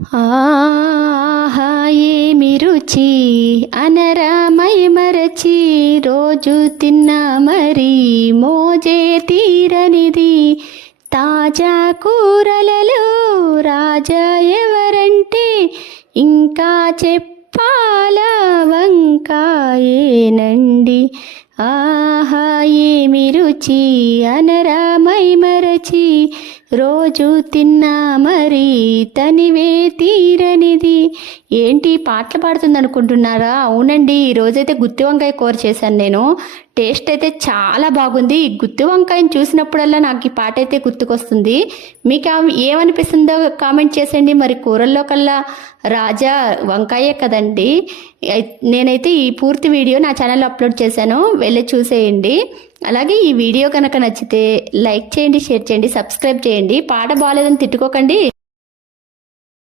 ఆహా ఏమి రుచి అనరామై మరచి రోజు తిన్నా మరి మోజే తీరనిది. తాజా కూరలలో రాజా ఎవరంటే ఇంకా చెప్పాలా వంకాయేనండి. ఆహా ఏమి రుచి అనరామై మరచి రోజు తిన్నా మరి తనివే తీరనిది. ఏంటి పాటలు పాడుతుంది అనుకుంటున్నారా? అవునండి, ఈరోజైతే గుత్తి వంకాయ కూర చేశాను నేను. టేస్ట్ అయితే చాలా బాగుంది. ఈ గుత్తి వంకాయని చూసినప్పుడల్లా నాకు ఈ పాట అయితే గుర్తుకొస్తుంది. మీకు ఏమనిపిస్తుందో కామెంట్ చేసేయండి. మరి కూరల్లో కల్లా రాజా వంకాయే కదండి. నేనైతే ఈ పూర్తి వీడియో నా ఛానల్లో అప్లోడ్ చేశాను, వెళ్ళి చూసేయండి. అలాగే ఈ వీడియో కనుక నచ్చితే లైక్ చేయండి, షేర్ చేయండి, సబ్స్క్రైబ్ చేయండి. పాట బాగాలేదని తిట్టుకోకండి.